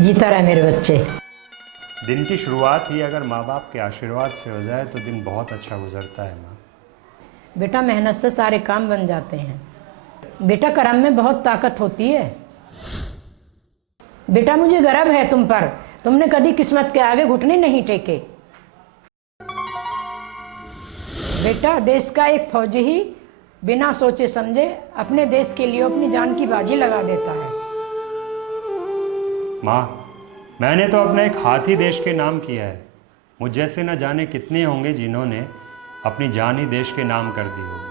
जीता रहे मेरे बच्चे। दिन की शुरुआत ही अगर माँ बाप के आशीर्वाद से हो जाए तो दिन बहुत अच्छा गुजरता है माँ। बेटा मेहनत से सारे काम बन जाते हैं। बेटा कर्म में बहुत ताकत होती है। बेटा मुझे गर्व है तुम पर, तुमने कभी किस्मत के आगे घुटने नहीं टेके। बेटा देश का एक फौजी ही बिना सोचे समझे अपने देश के लिए अपनी जान की बाजी लगा देता है। माँ, मैंने तो अपना एक हाथ ही देश के नाम किया है। मुझ जैसे न जाने कितने होंगे जिन्होंने अपनी जान ही देश के नाम कर दी होगी।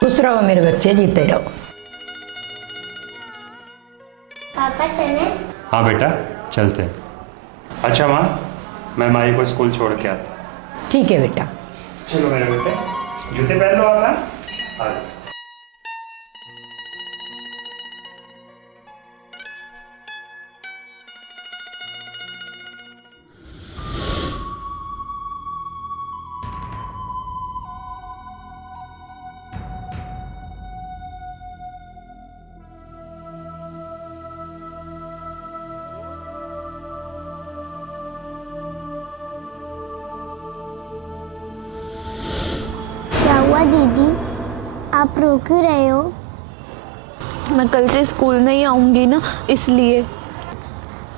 खुश रहो मेरे बच्चे, जीते रहो। पापा चले? हाँ बेटा चलते हैं। अच्छा माँ, मैं माई को स्कूल छोड़ के आता। ठीक है बेटा। चलो मेरे बेटे, जूते पहन लो आप। आ जाओ। क्या हुआ दीदी, आप रो क्यों रहे हो? मैं कल से स्कूल नहीं आऊँगी ना, इसलिए।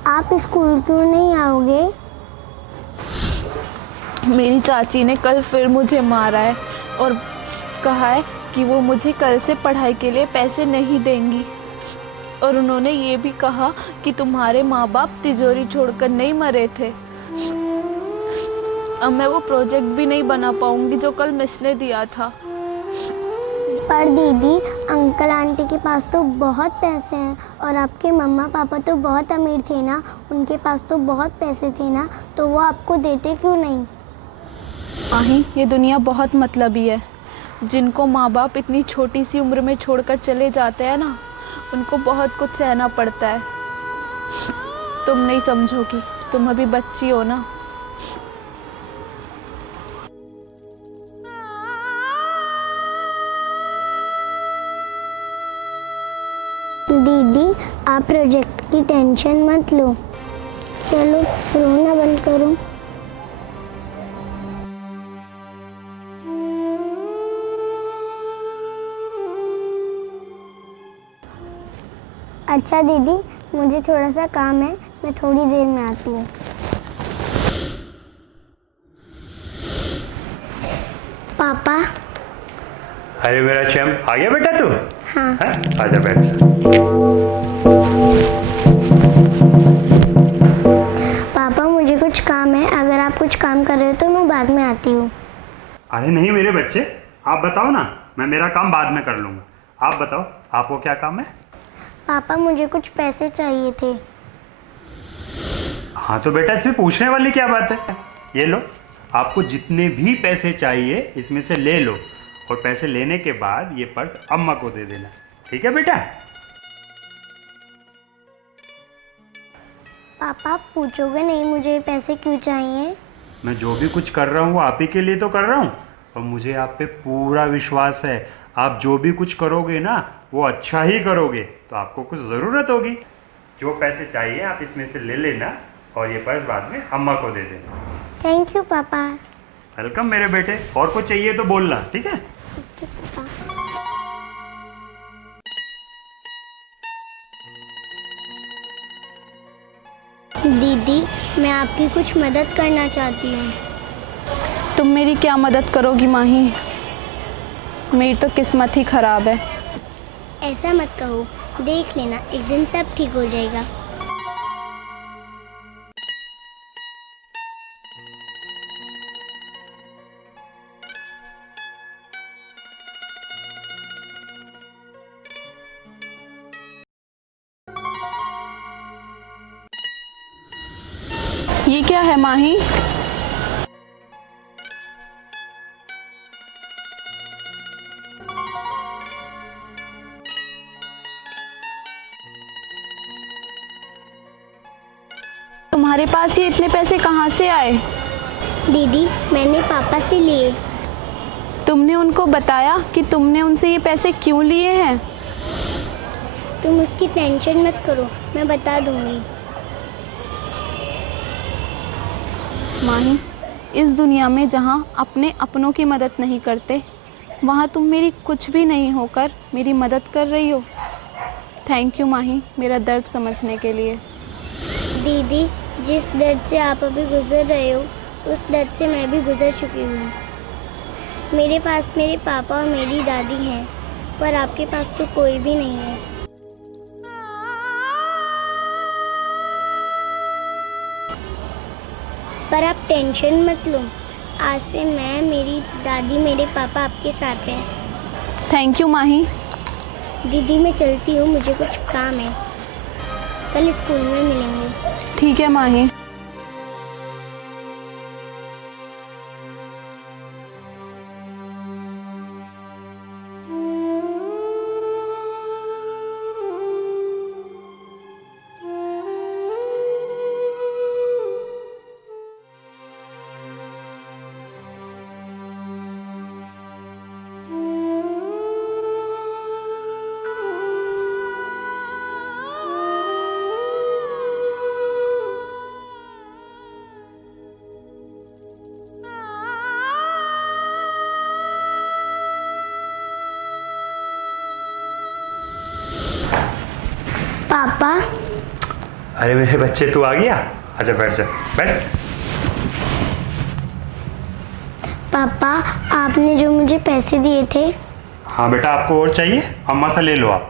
आप स्कूल क्यों नहीं आओगे? मेरी चाची ने कल फिर मुझे मारा है और कहा है कि वो मुझे कल से पढ़ाई के लिए पैसे नहीं देंगी। और उन्होंने ये भी कहा कि तुम्हारे माँ बाप तिजोरी छोड़कर नहीं मरे थे। अब मैं वो प्रोजेक्ट भी नहीं बना पाऊँगी जो कल मिस ने दिया था। पर दीदी, अंकल आंटी के पास तो बहुत पैसे हैं और आपके मम्मा पापा तो बहुत अमीर थे ना, उनके पास तो बहुत पैसे थे ना, तो वो आपको देते क्यों नहीं? माही, ये दुनिया बहुत मतलबी है। जिनको माँ बाप इतनी छोटी सी उम्र में छोड़कर चले जाते हैं ना, उनको बहुत कुछ सहना पड़ता है। तुम नहीं समझोगी, तुम अभी बच्ची हो ना। दीदी, आप प्रोजेक्ट की टेंशन मत लो। चलो रोना बंद करो। अच्छा दीदी, मुझे थोड़ा सा काम है, मैं थोड़ी देर में आती हूँ। पापा। अरे मेरा चैम, आ गया बेटा तू? हाँ। आजा बैठ जा। पापा मुझे कुछ काम है, अगर आप कुछ काम कर रहे हो तो मैं बाद में आती हूँ। अरे नहीं मेरे बच्चे, आप बताओ ना, मैं मेरा काम बाद में कर लूँगा। आप बताओ, आपको क्या काम है? पापा मुझे कुछ पैसे चाहिए थे। हाँ तो बेटा इसमें पूछने वाली क्या बात है? ये लो, आपको जितने भी पैसे चाहिए इसमें से ले लो और पैसे लेने के बाद ये पर्स अम्मा को दे देना, ठीक है बेटा? पापा आप पूछोगे नहीं मुझे पैसे क्यों चाहिए? मैं जो भी कुछ कर रहा हूँ वो आप ही के लिए तो कर रहा हूँ और मुझे आप पे पूरा विश्वास है। आप जो भी कुछ करोगे ना वो अच्छा ही करोगे, तो आपको कुछ ज़रूरत होगी। जो पैसे चाहिए आप इसमें से ले लेना और ये पर्स बाद में अम्मा को दे देना। थैंक यू पापा। वेलकम मेरे बेटे, और कुछ चाहिए तो बोलना, ठीक है? दीदी, मैं आपकी कुछ मदद करना चाहती हूँ। तुम मेरी क्या मदद करोगी माही? मेरी तो किस्मत ही खराब है। ऐसा मत कहो, देख लेना एक दिन सब ठीक हो जाएगा। ये क्या है माही? तुम्हारे पास ये इतने पैसे कहाँ से आए? दीदी, मैंने पापा से लिए। तुमने उनको बताया कि तुमने उनसे ये पैसे क्यों लिए हैं? तुम उसकी टेंशन मत करो, मैं बता दूंगी। माही, इस दुनिया में जहाँ अपने अपनों की मदद नहीं करते, वहाँ तुम मेरी कुछ भी नहीं होकर मेरी मदद कर रही हो। थैंक यू माही, मेरा दर्द समझने के लिए। दीदी, जिस दर्द से आप अभी गुजर रहे हो, उस दर्द से मैं भी गुजर चुकी हूँ। मेरे पास मेरे पापा और मेरी दादी हैं, पर आपके पास तो कोई भी नहीं है। पर आप टेंशन मत लो, आज से मैं, मेरी दादी, मेरे पापा आपके साथ हैं। थैंक यू माही। दीदी मैं चलती हूँ, मुझे कुछ काम है। कल स्कूल में मिलेंगे। ठीक है माही। पापा, अरे मेरे बच्चे, तू आ गया? अच्छा बैठ जा, बैठ। पापा आपने जो मुझे पैसे दिए थे। हाँ बेटा, आपको और चाहिए? अम्मा से ले लो आप।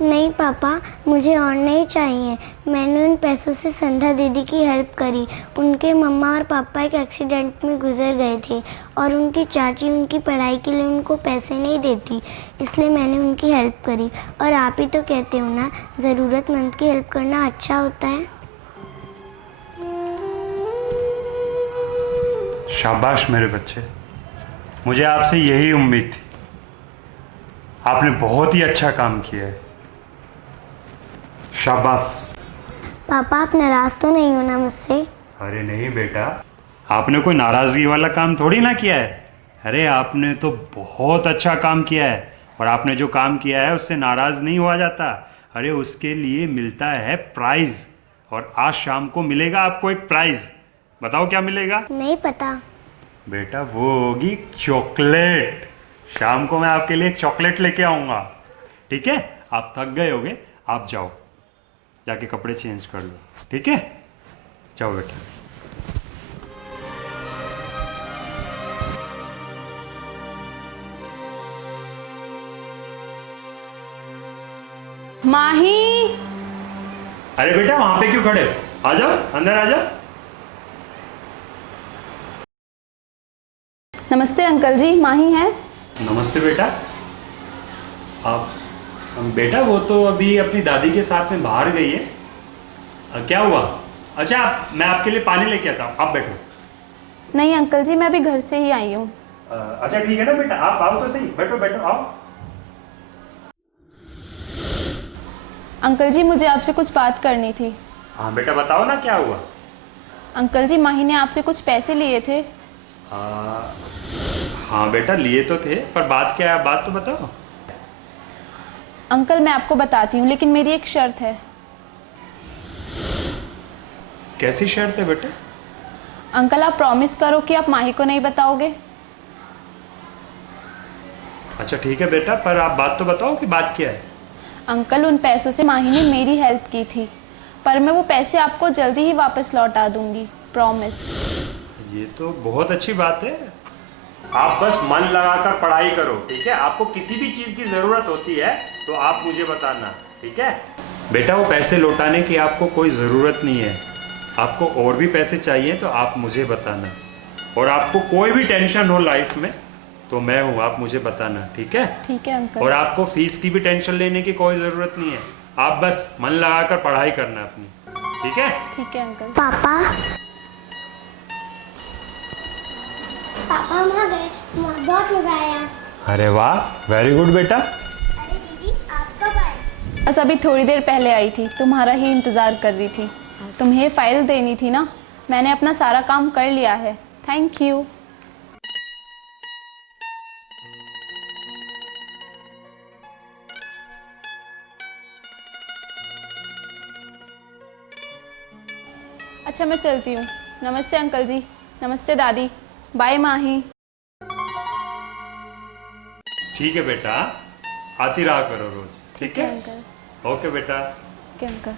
नहीं पापा, मुझे और नहीं चाहिए। मैंने उन पैसों से संध्या दीदी की हेल्प करी। उनके मम्मा और पापा एक एक्सीडेंट में गुजर गए थे और उनकी चाची उनकी पढ़ाई के लिए उनको पैसे नहीं देती, इसलिए मैंने उनकी हेल्प करी। और आप ही तो कहते हो ना, ज़रूरतमंद की हेल्प करना अच्छा होता है। शाबाश मेरे बच्चे, मुझे आपसे यही उम्मीद थी। आपने बहुत ही अच्छा काम किया है, शाबाश। पापा आप नाराज़ तो नहीं हो ना मुझसे? अरे नहीं बेटा, आपने कोई नाराज़गी वाला काम थोड़ी ना किया है। अरे आपने तो बहुत अच्छा काम किया है, और आपने जो काम किया है उससे नाराज़ नहीं हुआ जाता। अरे उसके लिए मिलता है प्राइज़, और आज शाम को मिलेगा आपको एक प्राइज़। बताओ क्या मिलेगा? नहीं पता। बेटा वो होगी चॉकलेट। शाम को मैं आपके लिए एक चॉकलेट लेके आऊँगा, ठीक है? आप थक गए होगे, आप जाओ, जाके कपड़े चेंज कर लो, ठीक है? जाओ बेटा। माही, अरे बेटा वहां पे क्यों खड़े? आ जाओ, अंदर आ जाओ। नमस्ते अंकल जी, माही है। नमस्ते बेटा। आप बेटा वो तो अभी अपनी दादी के साथ में बाहर गई है। क्या हुआ? अच्छा मैं आपके लिए पानी लेके आता हूँ, आप बैठो। नहीं अंकल जी, मैं अभी घर से ही आई हूँ। अच्छा ठीक है ना बेटा, आप आओ तो सही, बैठो बैठो, आओ। अंकल जी मुझे आपसे कुछ बात करनी थी। हाँ बेटा बताओ ना, क्या हुआ? अंकल जी, माही ने आपसे कुछ पैसे लिए थे। हाँ बेटा लिए तो थे, पर बात क्या है, बात तो बताओ। अंकल मैं आपको बताती हूँ, लेकिन मेरी एक शर्त है। कैसी शर्त है बेटा? अंकल आप प्रॉमिस करो कि आप माही को नहीं बताओगे। अच्छा ठीक है बेटा, पर आप बात तो बताओ कि बात क्या है। अंकल उन पैसों से माही ने मेरी हेल्प की थी, पर मैं वो पैसे आपको जल्दी ही वापस लौटा दूंगी, प्रॉमिस। ये तो बहुत अच्छी बात है। आप बस मन लगाकर पढ़ाई करो, ठीक है? आपको किसी भी चीज़ की ज़रूरत होती है तो आप मुझे बताना, ठीक है? बेटा वो पैसे लौटाने की आपको कोई ज़रूरत नहीं है। आपको और भी पैसे चाहिए तो आप मुझे बताना, और आपको कोई भी टेंशन हो लाइफ में तो मैं हूँ, आप मुझे बताना, ठीक है? ठीक है अंकल। और आपको फीस की भी टेंशन लेने की कोई ज़रूरत नहीं है। आप बस मन लगाकर पढ़ाई करना अपनी, ठीक है? ठीक है अंकल। पापा, पापा हम आ गए, बहुत मजा आया। अरे वाह, वेरी गुड बेटा। अरे दीदी आप कब आए? बस अभी थोड़ी देर पहले आई थी, तुम्हारा ही इंतज़ार कर रही थी। तुम्हें फाइल देनी थी ना, मैंने अपना सारा काम कर लिया है। Thank you. अच्छा मैं चलती हूँ। नमस्ते अंकल जी, नमस्ते दादी, बाय माही। ठीक है बेटा, आती रहा करो रोज, ठीक है? अंकल। ओके बेटा। Okay uncle.